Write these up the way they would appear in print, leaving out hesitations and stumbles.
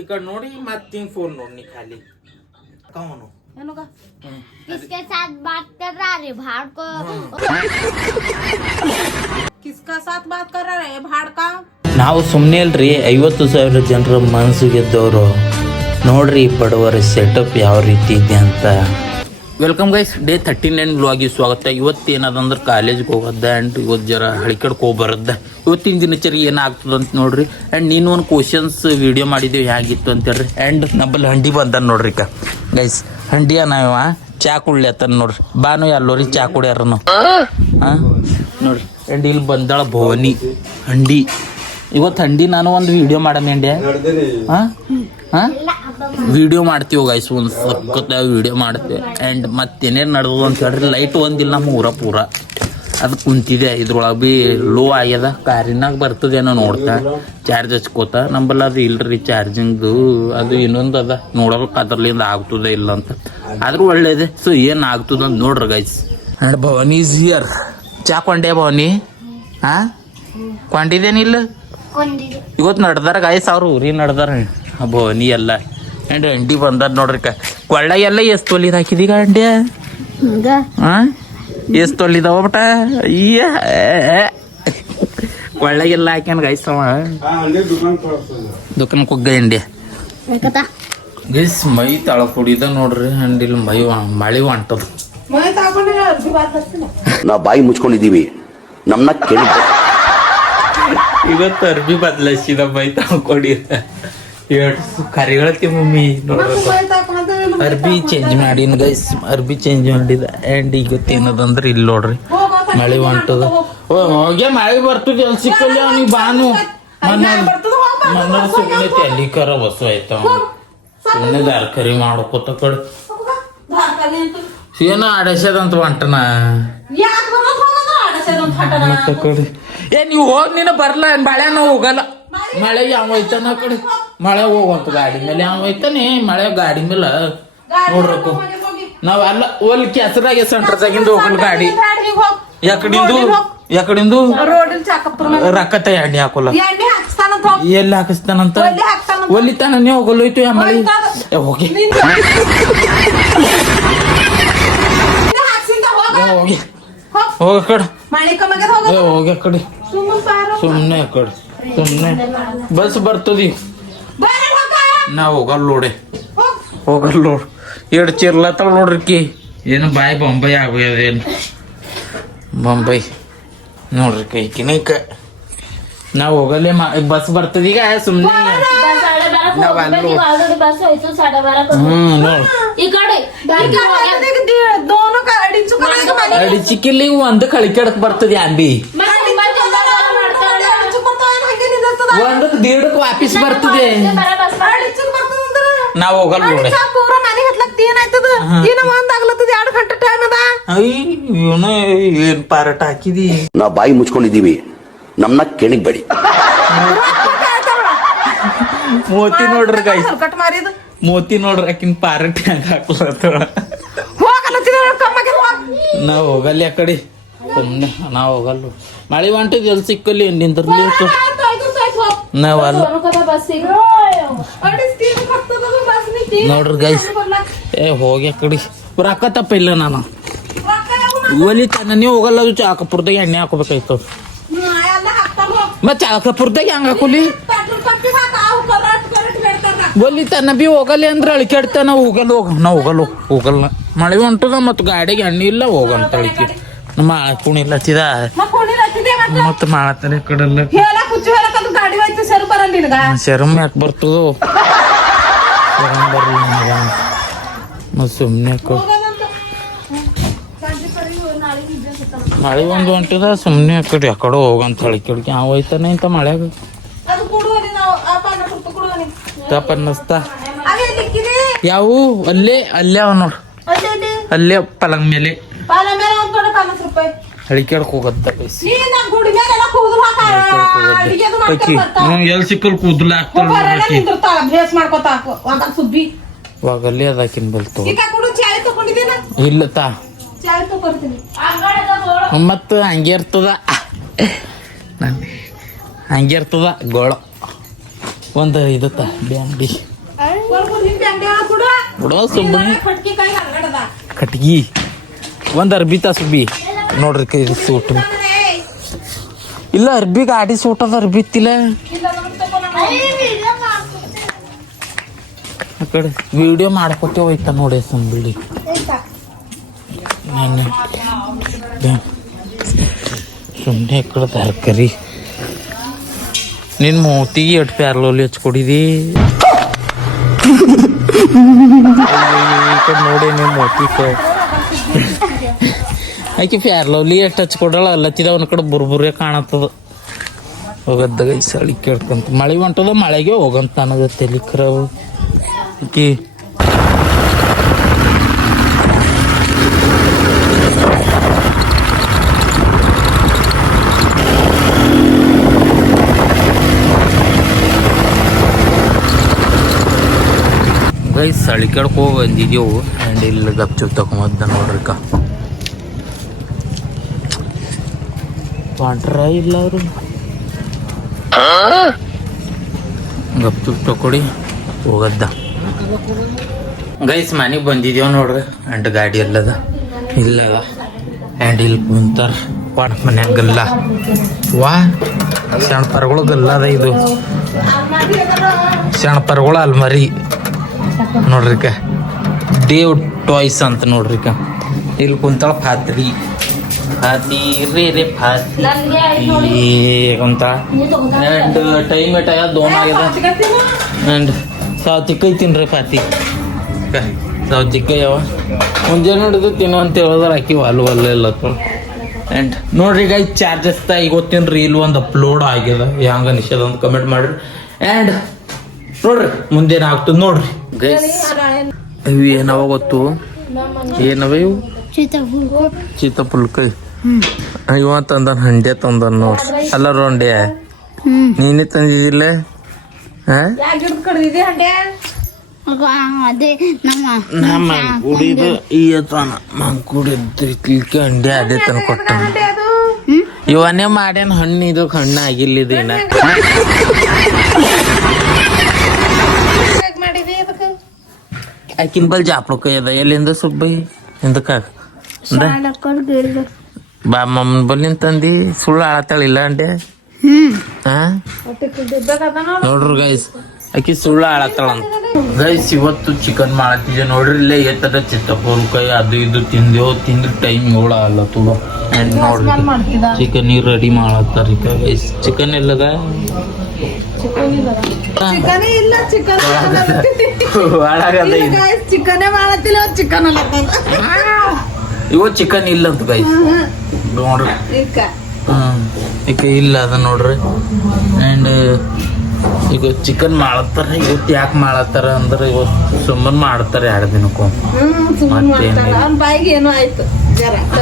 ಈ ಕಡೆ ನೋಡಿ ಮತ್ತೆ ಹಿಂಗ್ ಫೋನ್ ನೋಡಿ खाली कौन किसके साथ बात कर रहा है भाड़ को किसका साथ बात कर रहा है भाड़ का ನಾವು ಸುಮ್ಮನೆ ಅಲ್ರಿ 50,000 ಜನರ ಮನಸ್ಸು ಗೆದ್ದವರು ನೋಡ್ರಿ ಬಡವರ ಸೆಟಪ್ ಯಾವ ರೀತಿ ಇದೆ ಅಂತ. ವೆಲ್ಕಮ್ ಗೈಸ್, ಡೇ 39 ವ್ಲಾಗಿಗೆ ಸ್ವಾಗತ. ಇವತ್ತು ಏನದಂದ್ರೆ ಕಾಲೇಜ್ಗೆ ಹೋಗೋದ ಆ್ಯಂಡ್ ಇವತ್ತು ಜರ ಹಳಿಕಡ್ಗೆ ಹೋಗ್ಬರದ್ದ. ಇವತ್ತಿನ ದಿನಚರಿ ಏನಾಗ್ತದೆ ಅಂತ ನೋಡ್ರಿ. ಆ್ಯಂಡ್ ನೀನು ಒಂದು ಕ್ವಶನ್ಸ್ ವಿಡಿಯೋ ಮಾಡಿದ್ದೀವಿ ಹೇಗಿತ್ತು ಅಂತೇಳ್ರಿ. ಆ್ಯಂಡ್ ನಮ್ಮಲ್ಲಿ ಹಂಡಿ ಬಂದ ನೋಡ್ರಿ ಗೈಸ್. ಹಂಡಿಯ ನಾವ ಚಾ ಕುಡ್ಲತ್ತನ ನೋಡ್ರಿ. ಬಾನು ಎಲ್ಲೋರಿ ಚಾ ಕುಡಿಯಾರನು ಹಾಂ ನೋಡ್ರಿ. ಆ್ಯಂಡ್ ಇಲ್ಲಿ ಬಂದಾಳ ಭವಾನಿ ಹಂಡಿ. ಇವತ್ತು ಹಂಡಿ ನಾನು ಒಂದು ವಿಡಿಯೋ ಮಾಡಮೇಂಡ್ಯ ಹಾಂ ಹಾಂ ವಿಡಿಯೋ ಮಾಡ್ತೀವಿ ಗೈಸ್. ಒಂದು ಸಕ್ಕತ್ತ ವಿಡಿಯೋ ಮಾಡ್ತೀವಿ. ಆ್ಯಂಡ್ ಮತ್ತೇನೇನು ನಡೆದು ಅಂತ ಹೇಳ್ರಿ. ಲೈಟ್ ಒಂದಿಲ್ಲ ನಮ್ಮ ಊರ ಪೂರ ಅದು ಕುಂತಿದೆ. ಇದ್ರೊಳಗೆ ಭೀ ಲೋ ಆಗ್ಯದ. ಕಾರಿನಾಗ ಬರ್ತದೇನೋ ನೋಡ್ತಾ ಚಾರ್ಜ್ ಹಚ್ಕೋತ. ನಂಬಲ್ಲ ಅದು ಇಲ್ರಿ ಚಾರ್ಜಿಂಗ್ದು. ಅದು ಇನ್ನೊಂದು ಅದ ನೋಡ್ಬೇಕು ಅದ್ರಲ್ಲಿಂದ ಆಗ್ತದೆ ಇಲ್ಲ ಅಂತ. ಆದ್ರೂ ಒಳ್ಳೇದೆ. ಸೊ ಏನು ಆಗ್ತದ ಅಂತ ನೋಡ್ರಿ guys. And Bhavani is here. ಚಾ ಕೊಂಡೆ ಭವಾನಿ? ಹಾಂ ಕೊಂಡಿದ್ದೇನಿಲ್ಲ. ಇವತ್ತು ನಡ್ದಾರ ಗೈಸ್. ಅವ್ರು ಊರಿಗೆ ನಡ್ದಾರ ಭವಾನಿ ಎಲ್ಲ. ಆ್ಯಂಡ್ ಅಂಡಿ ಬಂದದ ನೋಡ್ರಿ. ಕೊಳ್ಳಾಗೆಲ್ಲ ಎಷ್ಟು ತೊಲಿದ ಹಾಕಿದೀಗ ಅಂಡ್ಯ? ಹಾಂ ಎಷ್ಟು ತೊಲಿದಾವ ಬಟ? ಅಯ್ಯ ಕೊಳ್ಳಾಗೆಲ್ಲ ಹಾಕ್ಯಾನ ಗೈಸ್ ಅವ. ದುಕಾನ್ ಕುಗ್ಗ ಅಂಡ್ಯ ಗೈಸ್. ಮೈ ತಳ ಕುಡಿದ ನೋಡ್ರಿ. ಅಂಡ್ ಇಲ್ಲಿ ಮಳಿ ಹೊಂಟದ. ನಾವು ಬಾಯಿ ಮುಚ್ಕೊಂಡಿದೀವಿ, ನಮ್ಮನ್ನ ಕೇಳಿ. ಇವತ್ತು ಅರ್ಬಿ ಬದಲಾಯಿಸಿದ ಮೈ ತಗೊಂಡಿದ. ಎರಡು ಕರಿಗಳತಿ ಮಮ್ಮಿ ನೋಡ್ಬೇಕು. ಅರ್ಬಿ ಚೇಂಜ್ ಮಾಡಿನ ಗೈಸ್. ಅರ್ಬಿ ಚೇಂಜ್ ಮಾಡಿದ. ಆ್ಯಂಡ್ ಈಗ ಏನದಂದ್ರೆ ಇಲ್ಲಿ ನೋಡ್ರಿ ಮಳೆ ಹೊಂಟದ. ಹೋಗಿ ಮಳೆ ಬರ್ತದೆ. ಎಲ್ಲಿ ಸಿಕ್ಕಲ್ಲ ಅವ್ನಿಗೆ ಬಾನು ಮನ್ನ ಸುಮ್ಮನೆ ತೆಲಿಕರ ಬಸ್ಸು ಆಯ್ತ. ಸುಮ್ಮನೆ ದಾರ್ಕರಿ ಮಾಡ್ಕೋತ ಕಡೆ ಏನೋ ಅಡಸದಂತ ಹೊಂಟನ ಮತ್ತೆ ಕಡೆ. ಏ ನೀವು ಹೋಗಿ ನೀನು ಬರ್ಲ ಮಳೆ ನಾವು ಹೋಗಲ್ಲ. ಮಳೆ ಯಾವ ಹೋಯ್ತಾನ ಕಡೆ. ಮಳೆ ಹೋಗುವಂತ ಗಾಡಿ ಮೇಲೆ ಯಾವ ಹೋಯ್ತಾನೆ. ಮಳೆ ಗಾಡಿ ಮೇಲೆ ನೋಡ್ಬೇಕು ನಾವ್ ಅಲ್ಲ. ಓಲ್ ಕೆಸರಾಗೆ ಸೆಂಟ್ರದಾಗಿಂದ ಹೋಗಲ್ ಗಾಡಿ. ಯಾಕಡಿಂದು ರಕ್ಕತ್ತ ಎಣ್ಣೆ ಹಾಕೋಲ್ಲ. ಎಲ್ಲಿ ಹಾಕಿಸ್ತಾನಂತ ಒಲಿತಾನ. ನೀವು ಹೋಗಲ್ಲೋಯ್ತು ಮಳೆ ಹೋಗಿ ಹೋಗಿ ಹೋಗ ಕಡೆ ಹೋಗಿ ಆ ಕಡೆ. ಸುಮ್ಮನೆ ಆ ಕಡೆ ಸುಮ್ಮನೆ ಬಸ್ ಬರ್ತದಿ. ನಾವು ಹೋಗಲ್ಲ ನೋಡೆ. ಹೋಗಲ್ಲ ನೋಡ್. ಎರಡು ಚಿರ್ಲತ್ತವ ನೋಡ್ರಿಕಿ. ಏನು ಬಾಯ್ ಬೊಂಬೈ ಆಗೋದೇನು ಬೊಂಬೈ ನೋಡ್ರಿ ಕೈಕಿನೈಕ. ನಾವು ಹೋಗಲ್ಲೇ ಬಸ್ ಬರ್ತದ ಈಗ. ಸುಮ್ಮನೆ ನಾವ್ ಅಲ್ಲಿ ಅಡಿ ಚಿಕ್ಕಿಲ್ಲಿ ಒಂದು ಕಳಿಕೆಡಕ್ ಬರ್ತದೆ ಅಂಬಿ. ಒಂದಕ್ಕೆ ದೀಡಕ್ಕೆ ವಾಪಸ್ ಬರ್ತದೆ. ನಾವು ಹೋಗಲ್ಲ ನೋಡೆ. ಏನ್ ಪಾರಟ ಹಾಕಿದಿ. ನಾವು ಬಾಯಿ ಮುಚ್ಕೊಂಡಿದೀವಿ, ನಮ್ಮನ್ನ ಕೆಣಿಗ್ಬೇಡಿ. ಮೋತಿ ನೋಡ್ರಿ ಗೈಸ್. ಮೋತಿ ನೋಡ್ರಿ ಆಕಿನ್ ಪಾರಟ್ ಹೆಂಗ ಹಾಕ್ಲತ್ತಳ. ನಾವ್ ಹೋಗಲ್ಲ ಆ ಕಡೆ. ಸುಮ್ನೆ ನಾವ್ ಹೋಗಲ್ಲ. ಮಳೆ ಹೊಂಟಿದ್ ಎಲ್ಲಿ ಸಿಕ್ಕಲ್ಲಿ ನಿಂದ್ರಲಿ ನಾವ್ ಅಲ್ಲ ನೋಡ್ರಿ ಗೈಸ್. ಏ ಹೋಗಿ ಆ ಕಡೆ. ರೊಕ್ಕ ತಪ್ಪ ಇಲ್ಲ. ನಾನು ಒಲಿ ತನ್ನ ಹೋಗಲ್ಲ. ಅದು ಚಾಕಪುರದಾಗ ಎಣ್ಣೆ ಹಾಕೋಬೇಕಾಯ್ತು. ಮತ್ ಚಾಕಪುರದಾಗ ಹೆಂಗ ಹಾಕೋಲಿ? ಒಲಿ ತನ್ನ ಬಿ ಹೋಗಲ್ಲ ಅಂದ್ರೆ ಅಳಿಕೆಡ್ತಾನ. ಹೋಗಲ್ಲ ನಾವ್ ಹೋಗಲ್ಲ. ಮಳೆ ಹೊಂಟದ ಮತ್ತು ಗಾಡಿಗೆ ಎಣ್ಣೆ ಇಲ್ಲ. ಹೋಗಂತ ಅಳಿಕೆ ಕುಣಿಲತ್ತಿದ ಮತ್ತ ಮಾಡತ್ತಾನೆ ಕಡೆಲ್ಲ. ಶರಮ್ ಯಾಕೆ ಬರ್ತದೋ ಸುಮ್ಮನೆ ಮಳೆ ಒಂದು ಹೊಂಟದ. ಸುಮ್ಮನೆ ಆ ಕಡೆ ಯಾಕಡೆ ಹೋಗಂತ ಹೇಳಿ ಕಿಡ್ಕಿ ಯಾವ ಹೋಯ್ತಾನೆ ಇಂತ ಮಳೆಗ ತಪ್ಪ ಅನ್ನಿಸ್ತಾ. ಯಾವು ಅಲ್ಲೇ ಅವ ನೋಡು. ಅಲ್ಲೇ ಪಲಂಗ್ ಮೇಲೆ ಹಳಿಕೆಡ್ಕ್ ಹೋಗತ್ತ. ಎಲ್ ಸಿಕ್ಕಲ್ ಕೂದಲ ವಾಗಲ್ಲೇ ಅದಾಕಿನ್ ಬಲ್ತು. ಇಲ್ಲ ತಾ ಮತ್ತ ಹಂಗೆ ಇರ್ತದ ಗೋಳ. ಒಂದು ಇದತ್ತ ಬ್ಯಾಂಡಿ ಹಿಂಗೆ ಅಂಗಡಿ ಕೊಡು ಬಿಡೋ ಸುಮ್ಮನೆ ಪಟ್ಕಿ ಕೈ ಹಂಗಡದ ಕಟ್ಗಿ ಒಂದು ಅರ್ಬಿ ಸುಬ್ಬಿ ನೋಡ್ರಿ ಕೈ ಸೂಟ್ ಇಲ್ಲ ಅರ್ಬಿ ಗಾಡಿ ಸೂಟ್ ಅದ ಅರ್ಬಿ ಇತ್ತಿಲ್ಲ ಆ ಕಡೆ ವಿಡಿಯೋ ಮಾಡ್ಕೊತೇ ಹೋಯ್ತ ನೋಡಿ ಸಂಬಿಳಿ ನಾನು ಸುಮ್ಮನೆ ಆ ಕಡೆ ತರಕಾರಿ ನಿನ್ನ ಮೂತಿಗೆ ಎಷ್ಟು ಪ್ಯಾರ್ಲೋಲಿ ಹಚ್ಕೊಡಿದಿ ನೋಡಿ ನಿಮ್ಮ ಮೂತಿ ಆಕೆ ಪ್ಯಾರ್ಲವ್ಲಿ ಎಷ್ಟು ಹಚ್ಕೊಡ್ರಲ್ಲ ಅಲ್ಲತ್ತಿದ ಒಂದು ಕಡೆ ಬುರ್ಬುರೇ ಕಾಣತ್ತದ ಹೋಗದ್ದಾಗ ಸಳಿ ಕೇಳ್ಕೊಂತ ಮಳೆ ಹೊಂಟದ ಮಳೆಗೆ ಹೋಗಂತ ಅನ್ನೋದು ತಲೆ ಖರಾಬ್ ಆಕಿ ಗೈಸ್ ಸಳಿ ಕೇಳ್ಕೊ ಹೋಗಿ ಬಂದಿದ್ದೆವು ಆ್ಯಂಡ್ ಇಲ್ಲಿ ಗಪ್ ಚುಪ್ ತಗೊಂಬದ್ದ ನೋಡ್ರಿಕ ಪಾಂಟ್ರ ಇಲ್ಲ ಅವರು ಗಪ್ ಚುಪ್ ತಕೊಡಿ ಹೋಗದ್ದ ಗೈಸ್ ಮನೆಗೆ ಬಂದಿದ್ದೇವು ನೋಡ್ರಿ ಆ್ಯಂಡ್ ಗಾಡಿ ಎಲ್ಲದ ಇಲ್ಲ ಆ್ಯಂಡ್ ಇಲ್ಲಿ ಕುಂತಾರ ಪಾಟ್ ಮನ್ಯಾಗ ಗಲ್ಲ ವಾ ಸಣ್ಣ ಪರ್ಗಳು ಗಲ್ಲ ಅದ ಇದು ಸಣ್ಣ ಪರ್ಗಳು ಅಲ್ಮರಿ ನೋಡ್ರಿಕ ದೇವ್ ಟಾಯ್ಸ್ ಅಂತ ನೋಡ್ರಿಕ ಇಲ್ಲಿ ಕುಂತಾಳ ಫಾತ್ರಿ ರೇ ಫಾತಿ ಕುಂತ ಆ್ಯಂಡ್ ಟೈಮ್ ಏಟ್ ಆಗ್ಯದ 2 ಆಗ್ಯದ ಆ್ಯಂಡ್ ಸೌತಿಕಾಯಿ ತಿನ್ರಿ ಫಾತಿ ಸೌತಿಕಾಯಿ ಯಾವ ಮುಂಜಾನೆ ನೋಡಿದ್ದು ತಿನ್ನೋ ಅಂತ ಹೇಳಿದ್ರೆ ಹಾಕಿ ಅಲ್ಲ ಆ್ಯಂಡ್ ನೋಡ್ರಿ ಈಗ ಚಾರ್ಜಸ್ ಇವತ್ತಿನ ರೀಲ್ ಒಂದು ಅಪ್ಲೋಡ್ ಆಗ್ಯದ ಹೆಂಗ ನಿಷೇಧ ಅಂತ ಕಮೆಂಟ್ ಮಾಡ್ರಿ ಆ್ಯಂಡ್ ನೋಡ್ರಿ ಮುಂದೇನು ಆಗ್ತದ ನೋಡ್ರಿ ಗೈಸ್ ಇವು ಏನವ ಗೊತ್ತು ಏನವ ಇವು ಚೀತಪುಲ್ಕೈ ಇವ ತಂದನ್ ಹಂಡೆ ತಂದನ್ ನೋಡ್ರಿ ಅಲ್ಲ ರೋಂಡೆ ನೀನೇ ತಂದಿದ್ದಿಲ್ಲ ನಮ್ಮ ಕುಡಿದು ಕುಡಿದ್ರಿಕೆ ಹಂಡೆ ಅದೇ ತಂದು ಕೊಟ್ಟ ಇವನೇ ಮಾಡ್ಯಾನ ಹಣ್ಣು ಇದು ಹಣ್ಣು ಆಗಿಲ್ಲಿದೇನ ಆಕಿನ ಬಲ್ ಜಾಪ್ಳಕೈ ಅದ ಎಲ್ಲಿಂದ ಸುಬ್ಬೈ ಹಿಂದಕ್ಕ ಬಾ ಮಮ್ಮನ ಬಲ್ಲಿಂದ ತಂದಿ ಸುಳ್ಳು ಆಳತ್ತಾಳಿಲ್ಲ ಅಂಡೆ ನೋಡ್ರಿ ಗೈಸ್ ಆಕಿ ಸುಳ್ಳು ಆಳತ್ತಾಳಂತ ಗೈಸ್ ಇವತ್ತು ಚಿಕನ್ ಮಾಡತ್ತಿದ್ದೆ ನೋಡ್ರಿ ಇಲ್ಲೇ ಎತ್ತದ ಚಿತ್ತಪುಲ್ಕಾಯಿ ಅದು ಇದು ತಿಂದ ಟೈಮ್ 7 ಅಲ್ಲ ತುಳು ಆ್ಯಂಡ್ ನೋಡ್ರಿ ಚಿಕನ್ ರೆಡಿ ಮಾಡತ್ತಾರ ಈಗ ಗೈಸ್ ಚಿಕನ್ ಎಲ್ಲದ ಚಿಕನೇ ಇಲ್ಲ ಚಿಕನ್ ಒಳಗದ ಚಿಕನೇ ಮಾಡತ್ತಿಲ್ಲ ಚಿಕನ್ ಇವತ್ತು ಚಿಕನ್ ಇಲ್ಲ ಅಂತ ಗೈಸ್ ನೋಡ್ರಿ ಈಗ ಇಲ್ಲ ಅದ ನೋಡ್ರಿ ಆ್ಯಂಡ್ ಈಗ ಚಿಕನ್ ಮಾಡತ್ತಾರ ಇವತ್ತು ಯಾಕೆ ಮಾಡತ್ತಾರ ಅಂದ್ರೆ ಇವತ್ತು ಸುಮ್ಮನೆ ಮಾಡ್ತಾರೆ 2 ದಿನಕ್ಕೂ ಬಾಯಿಗೆ ಏನೋ ಆಯ್ತು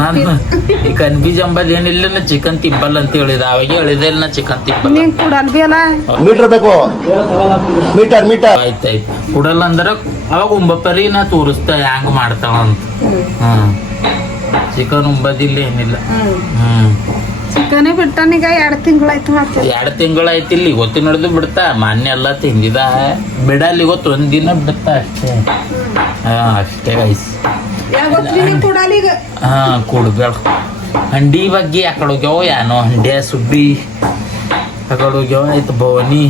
ನಾನು ಈ ಕನ್ಬೀಜ್ ಅಂಬಲ್ ಏನಿಲ್ಲ ಚಿಕನ್ ತಿಬ್ಬಲ್ ಅಂತ ಹೇಳಿದ ಅವಾಗ ಹೇಳಿದೆ ಇಲ್ಲ ನಾ ಚಿಕನ್ ತಿಬ್ಬಲ್ ಮೀಟರ್ ಬೇಕು ಮೀಟರ್ ಆಯ್ತಾಯ್ತು ಕೊಡಲ್ಲ ಅಂದ್ರ ಅವಾಗ ಉಂಬಪರಿ ನಾ ತೋರಿಸ್ತಾ ಹೆಂಗ್ ಮಾಡ್ತಾಳ ಅಂತ ಚಿಕನ್ ಉಂಬದಿಲ್ಲ ಏನಿಲ್ಲ ಚಿಕನೇ ಬಿಟ್ಟನೀಗ 2 ತಿಂಗಳಾಯ್ತು 2 ತಿಂಗಳಾಯ್ತು ಇಲ್ಲಿ ಇವತ್ತು ನೋಡಿದ್ರು ಬಿಡ್ತಾ ಮಾನ್ಯ ಎಲ್ಲ ತಿಂದಿದ ಬಿಡಲ್ಲಿ ಇವತ್ತು 1 ದಿನ ಬಿಡ್ತಾ ಅಷ್ಟೇ ಅಷ್ಟೇ ಗೈಸ್ ಕೊಡ್ಬೇಡ ಹಂಡಿ ಬಗ್ಗೆ ಆ ಕಡೆ ಹೋಗ್ಯಾವ ಏನೋ ಹಂಡೆ ಸುಬ್ಬಿ ಆ ಕಡೆ ಹೋಗ್ಯಾವ ಆಯ್ತು ಭವನಿ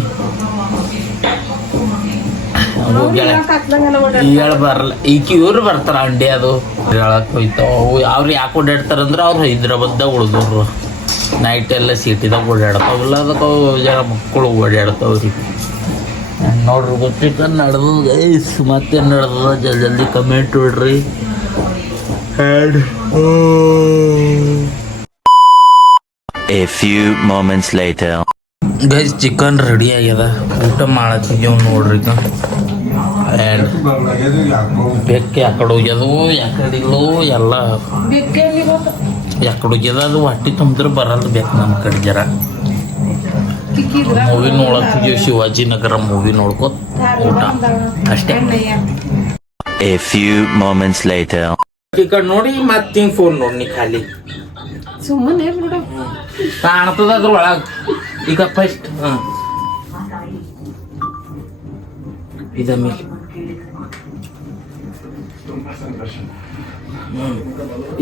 ಹೇಳ ಬರಲ್ಲ ಈಗ ಇವ್ರು ಬರ್ತಾರ ಹಂಡಿ ಅದು ಹೇಳಕ್ ಹೋಯ್ತಾವ ಅವ್ರು ಯಾಕೆ ಓಡಾಡ್ತಾರಂದ್ರೆ ಅವ್ರು ಹೈದ್ರಾಬಾದ್ದಾಗ ಉಳ್ದವ್ರು ನೈಟ್ ಎಲ್ಲ ಸಿಟಿದಾಗ ಓಡಾಡ್ತಾವಲ್ಲ ಅದಕ್ಕೆ ಜನ ಮಕ್ಕಳು ಓಡಾಡ್ತಾವ್ರಿ ನೋಡ್ರಿ ಗೊತ್ತಿತ್ತು ನಡೆದು ಗೈಸ್ ಮತ್ತೆ ನಡೆದ ಜಲ್ದಿ ಕಮೆಂಟ್ ಬಿಡ್ರಿ A few moments later. Guys chicken ready ಆಗ್ಯದ ಊಟ ಮಾಡತ್ತಿದ್ದೇವು ನೋಡ್ರಿ ಈಗ ಆ್ಯಂಡ್ ಬೆಕ್ಕೆ ಯಾಕಡೆ ಹೋಗ್ಯದು ಯಾಕಡೆ ಇಲ್ಲೋ ಎಲ್ಲ ಯಾಕಡೆ ಹೋಗ್ಯದ ಅದು ಹೊಟ್ಟಿ ತುಂಬಿದ್ರೆ ಬರಲ್ಲ ಬೇಕು ನಮ್ಮ ಕಡೆ ಜರ ಮೂವಿ ನೋಡತ್ತಿದ್ದೀವಿ ಶಿವಾಜಿನಗರ ಮೂವಿ ನೋಡ್ಕೊ ಊಟ ಅಷ್ಟೇ A few moments later. ಈ ಕಡೆ ನೋಡಿ ಮತ್ತೆ ಹಿಂಗ್ ಫೋನ್ ನೋಡಿ ಖಾಲಿ ಸುಮ್ಮನೆ ಬಿಡು ಕಾಣ್ತದ ಅದ್ರ ಒಳಗ ಈಗ ಫಸ್ಟ್ ಇದಮ್ಮಿ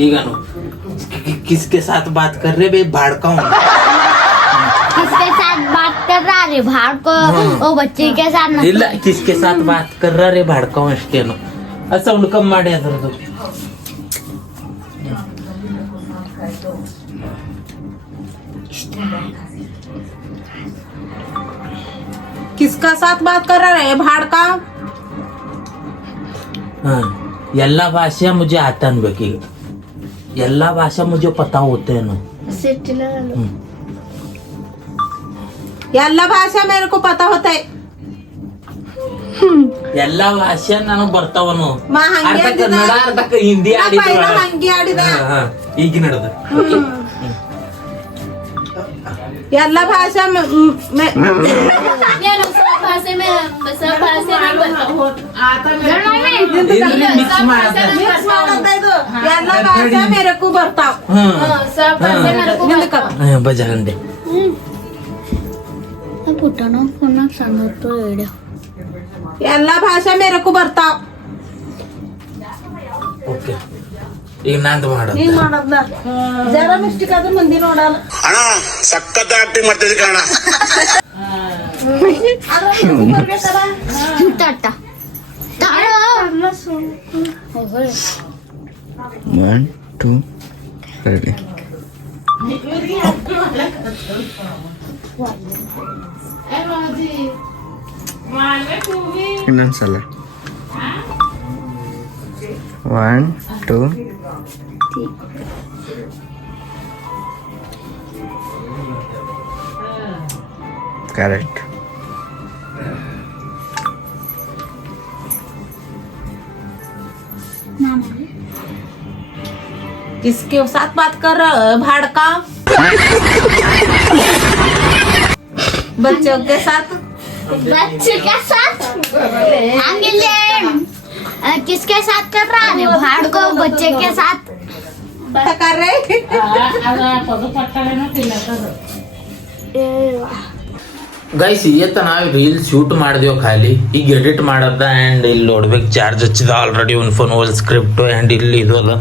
ಈಗ किसके साथ बात कर रहे बे भाड़काऊं किसके साथ बात कर रहा रे भाड़ को वो बच्चे के साथ न ಇಲ್ಲ किसके साथ बात कर रहा रे भाड़काऊं ಅಷ್ಟೇನು ಸೌಂಡ್ ಕಮ್ಮಿ ಮಾಡಿ ಅದರದ್ದು किसका साथ बात कर रहा है भाड़ का हाँ ಎಲ್ಲ ಭಾಷೆ मुझे आता ಅನ್ಬೇಕೀಗ ಎಲ್ಲ ಭಾಷೆ मुझे पता होते हैं ना ಎಲ್ಲ ಭಾಷೆ मेरे को पता होता है ಎಲ್ಲ ಭಾಷೆ ನನಗ್ ಬರ್ತಾವನು ಮಾ ಹಂಗೆ ಅರ್ಧ ಅಂದಿದ್ದ. ಕನ್ನಡ ಅರ್ಧ ಹಿಂದಿ ನಾ ಆಡಿದ್ರು ಪೈಲ ಒಳಗೆ. ಹಂಗೆ ಆಡಿದೆ. ಈಗ ನಡೆದ ಎಲ್ಲ ಭಾಷೆ ಮಿಕ್ಸ್ ಮಾಡ್ದ ಎಲ್ಲ ಭಾಷೆ मेरे को ಬರ್ತಾವ ಬಜರಂಡೆ ಪುಟ್ಟನ ಫೋನ್ ಸಣ್ಣತ್ತು ಹೇಳಿ ಎಲ್ಲ ಭಾಷೆ मेरे को ಬರ್ತಾವ ಓಕೆ ಈಗ ನಂದು ಮಾಡೋದು ಹಿಂಗ್ ಮಾಡೋದ್ನ ಜರ ಮಿಸ್ಟೇಕ್ ಆದ್ರೆ ಮಂದಿ ನೋಡಲ್ಲ ಅಣ್ಣ ಸಖತ್ ಆಕ್ಟಿಂಗ್ ಮಾಡ್ತಿದ್ದೆ ಕಣ ತಟ್ಟ ತಾಳು 1 2 ready ಇನ್ನೊಂದ್ಸಲ 1 2 ಕರೆಕ್ಟ್ किसके साथ बात कर रहा है भाड़ का बच्चों के साथ बच्चे के साथ आंगले किसके साथ कर रहा है भाड़ को बच्चे के साथ कर रहे ಗೈಸ್ ಇವತ್ತು ನಾವು ರೀಲ್ ಶೂಟ್ ಮಾಡಿದೆವು ಖಾಲಿ ಈಗ ಎಡಿಟ್ ಮಾಡದ ಆ್ಯಂಡ್ ಇಲ್ಲಿ ನೋಡ್ಬೇಕು ಚಾರ್ಜ್ ಹಚ್ಚಿದ ಆಲ್ರೆಡಿ ಒಂದು ಫೋನ್ ಓಲ್ ಸ್ಕ್ರಿಪ್ಟು ಆ್ಯಂಡ್ ಇಲ್ಲಿ ಇದು ಅದ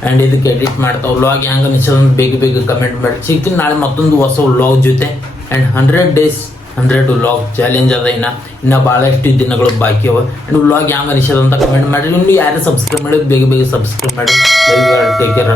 ಆ್ಯಂಡ್ ಇದಕ್ಕೆ ಎಡಿಟ್ ಮಾಡ್ತಾವೆ ವ್ಲಾಗ್ ಹೆಂಗೆ ಅನಿಸೋದು ಬೇಗ ಬೇಗ ಕಮೆಂಟ್ ಮಾಡಿ ಸಿಗ್ತೀನಿ ನಾಳೆ ಮತ್ತೊಂದು ಹೊಸ ವ್ಲಾಗ್ ಜೊತೆ ಆ್ಯಂಡ್ 100 days 100 ವ್ಲಾಗ್ ಚಾಲೆಂಜ್ ಅದ ಇನ್ನು ಭಾಳಷ್ಟು ದಿನಗಳು ಬಾಕಿ ಅವ ಆ್ಯಂಡ್ ವ್ಲಾಗ್ ಹೆಂಗೆ ಅನಿಸೋದು ಅಂತ ಕಮೆಂಟ್ ಮಾಡಿ ಇನ್ನು ಯಾರು ಸಬ್ಸ್ಕ್ರೈಬ್ ಮಾಡಿ ಬೇಗ ಬೇಗ ಸಬ್ಸ್ಕ್ರೈಬ್ ಮಾಡಿ ಟೇಕ್ ಕೇರ್